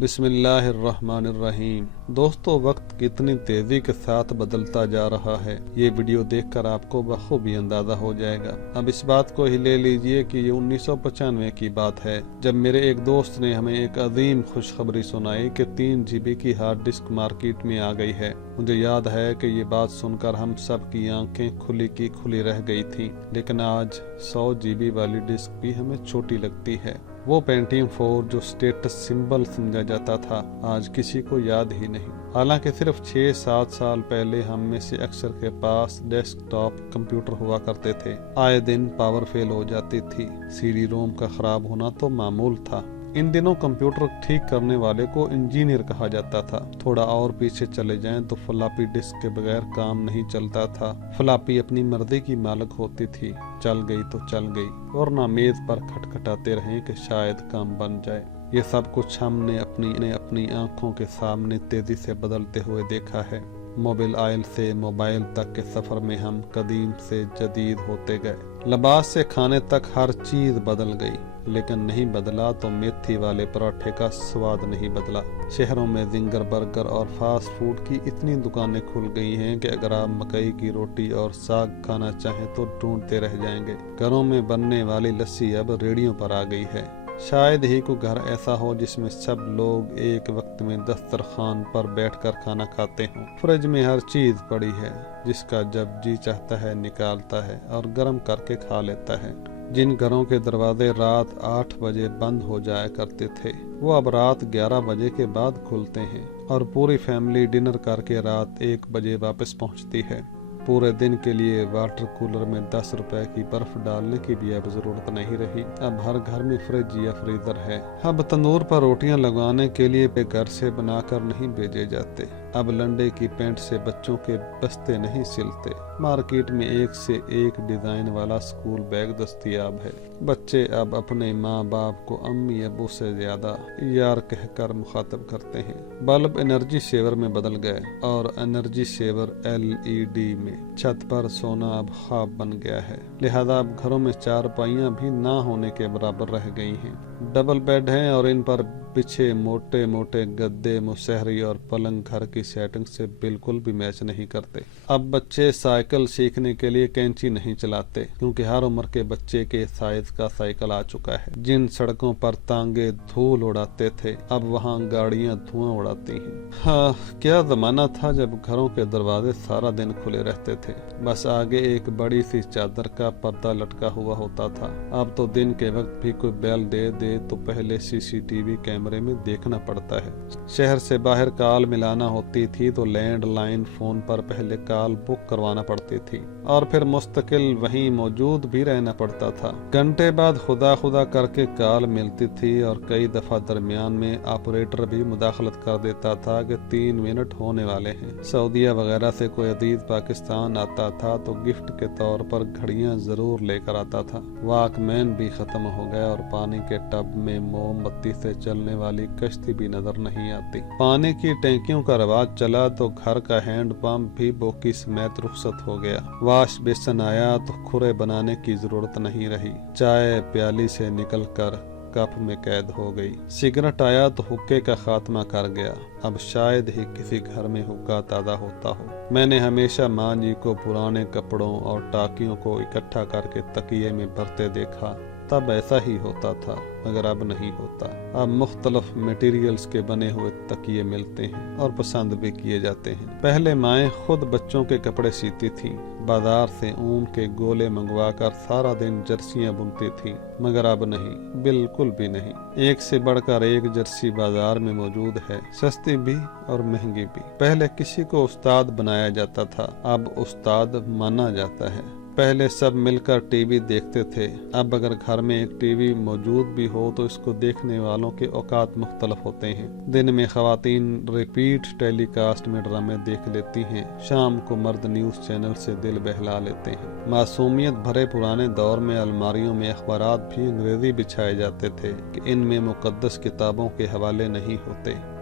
بسم اللہ الرحمن الرحیم۔ دوستو، وقت کتنی تیزی کے ساتھ بدلتا جا رہا ہے، یہ ویڈیو دیکھ کر آپ کو بخوبی اندازہ ہو جائے گا۔ اب اس بات کو ہی لے لیجئے کہ یہ 1995 کی بات ہے، جب میرے ایک دوست نے ہمیں ایک عظیم خوشخبری سنائی کہ 3 GB کی ہارڈ ڈسک مارکیٹ میں آ گئی ہے۔ مجھے یاد ہے کہ یہ بات سن کر ہم سب کی آنکھیں کھلی کی کھلی رہ گئی تھیں، لیکن آج 100 GB والی ڈسک بھی ہمیں چھوٹی لگتی ہے۔ وہ پینٹیم 4 جو سٹیٹس سمبل سمجھا جاتا تھا، آج کسی کو یاد ہی نہیں۔ حالانکہ صرف 6-7 سال پہلے ہم میں سے اکثر کے پاس ڈیسک ٹاپ کمپیوٹر ہوا کرتے تھے۔ آئے دن پاور فیل ہو جاتی تھی، CD روم کا خراب ہونا تو معمول تھا۔ ان دنوں کمپیوٹر ٹھیک کرنے والے کو انجینئر کہا جاتا تھا۔ تھوڑا اور پیچھے چلے جائیں تو فلاپی ڈسک کے بغیر کام نہیں چلتا تھا۔ فلاپی اپنی مرضی کی مالک ہوتی تھی، چل گئی تو چل گئی، ورنہ میز پر کھٹکھٹاتے رہیں کہ شاید کام بن جائے۔ یہ سب کچھ ہم نے اپنی آنکھوں کے سامنے تیزی سے بدلتے ہوئے دیکھا ہے۔ موبل آئل سے موبائل تک کے سفر میں ہم قدیم سے جدید ہوتے گئے۔ لباس سے کھانے تک ہر چیز بدل گئی، لیکن نہیں بدلا تو میتھی والے پراٹھے کا سواد نہیں بدلا۔ شہروں میں زنگر برگر اور فاسٹ فوڈ کی اتنی دکانیں کھل گئی ہیں کہ اگر آپ مکئی کی روٹی اور ساگ کھانا چاہیں تو ڈھونڈتے رہ جائیں گے۔ گھروں میں بننے والی لسی اب ریڑھیوں پر آ گئی ہے۔ شاید ہی کوئی گھر ایسا ہو جس میں سب لوگ ایک وقت میں دسترخوان پر بیٹھ کر کھانا کھاتے ہوں۔ فریج میں ہر چیز پڑی ہے، جس کا جب جی چاہتا ہے نکالتا ہے اور گرم کر کے کھا لیتا ہے۔ جن گھروں کے دروازے رات 8 بجے بند ہو جایا کرتے تھے، وہ اب رات 11 بجے کے بعد کھلتے ہیں، اور پوری فیملی ڈنر کر کے رات 1 بجے واپس پہنچتی ہے۔ پورے دن کے لیے واٹر کولر میں 10 روپے کی برف ڈالنے کی بھی اب ضرورت نہیں رہی۔ اب ہر گھر میں فریج یا فریزر ہے۔ اب تندور پر روٹیاں لگانے کے لیے گھر سے بنا کر نہیں بھیجے جاتے۔ اب لنڈے کی پینٹ سے بچوں کے بستے نہیں سلتے۔ مارکیٹ میں ایک سے ایک ڈیزائن والا سکول بیگ دستیاب ہے۔ بچے اب اپنے ماں باپ کو امی ابو سے زیادہ یار کہہ کر مخاطب کرتے ہیں۔ بلب انرجی سیور میں بدل گئے، اور انرجی سیور LED میں۔ چھت پر سونا اب خواب بن گیا ہے، لہذا اب گھروں میں چارپائیاں بھی نہ ہونے کے برابر رہ گئی ہیں۔ ڈبل بیڈ ہیں اور ان پر بچھے موٹے موٹے گدے مسہری اور پلنگ گھر کی سیٹنگ سے بالکل بھی میچ نہیں کرتے۔ اب بچے سائیکل سیکھنے کے لیے کینچی نہیں چلاتے، کیونکہ ہر عمر کے بچے کے سائز کا سائیکل آ چکا ہے۔ جن سڑکوں پر تانگے دھول اڑاتے تھے، اب وہاں گاڑیاں دھواں اڑاتی ہیں۔ ہاں، کیا زمانہ تھا جب گھروں کے دروازے سارا دن کھلے رہتے تھے، بس آگے ایک بڑی سی چادر کا پردہ لٹکا ہوا ہوتا تھا۔ اب تو دن کے وقت بھی کوئی بیل دے تو پہلے CCTV کیمرے میں دیکھنا پڑتا ہے۔ شہر سے باہر کال ملانا ہوتی تھی تو لینڈ لائن فون پر پہلے کال بک کروانا پڑتی تھی، اور پھر مستقل وہیں موجود بھی رہنا پڑتا تھا۔ گھنٹے بعد خدا خدا کر کے کال ملتی تھی، اور کئی دفعہ درمیان میں آپریٹر بھی مداخلت کر دیتا تھا کہ 3 منٹ ہونے والے ہیں۔ سعودیہ وغیرہ سے کوئی عزیز پاکستان آتا تھا تو گفٹ کے طور پر گھڑیاں ضرور لے کر آتا تھا۔ واک مین بھی ختم ہو گیا، اور پانی کے ٹب میں موم بتی سے چلنے والی کشتی بھی نظر نہیں آتی۔ پانی کی ٹینکیوں کا رواج چلا تو گھر کا ہینڈ پمپ بھی بوکی سمیت رخصت ہو گیا۔ واش بیسن آیا تو کھرے بنانے کی ضرورت نہیں رہی۔ چائے پیالی سے نکل کر کپ میں قید ہو گئی۔ سگریٹ آیا تو حقے کا خاتمہ کر گیا۔ اب شاید ہی کسی گھر میں حقہ تازہ ہوتا ہو۔ میں نے ہمیشہ ماں جی کو پرانے کپڑوں اور ٹاکیوں کو اکٹھا کر کے تکیے میں بھرتے دیکھا۔ تب ایسا ہی ہوتا تھا، مگر اب نہیں ہوتا۔ اب مختلف میٹیریلز کے بنے ہوئے تکیے ملتے ہیں اور پسند بھی کیے جاتے ہیں۔ پہلے مائیں خود بچوں کے کپڑے سیتی تھیں، بازار سے اون کے گولے منگوا کر سارا دن جرسیاں بنتی تھیں، مگر اب نہیں، بالکل بھی نہیں۔ ایک سے بڑھ کر ایک جرسی بازار میں موجود ہے، سستی بھی اور مہنگی بھی۔ پہلے کسی کو استاد بنایا جاتا تھا، اب استاد مانا جاتا ہے۔ پہلے سب مل کر ٹی وی دیکھتے تھے، اب اگر گھر میں ایک ٹی وی موجود بھی ہو تو اس کو دیکھنے والوں کے اوقات مختلف ہوتے ہیں۔ دن میں خواتین ریپیٹ ٹیلی کاسٹ میں ڈرامے دیکھ لیتی ہیں، شام کو مرد نیوز چینل سے دل بہلا لیتے ہیں۔ معصومیت بھرے پرانے دور میں الماریوں میں اخبارات بھی انگریزی بچھائے جاتے تھے کہ ان میں مقدس کتابوں کے حوالے نہیں ہوتے۔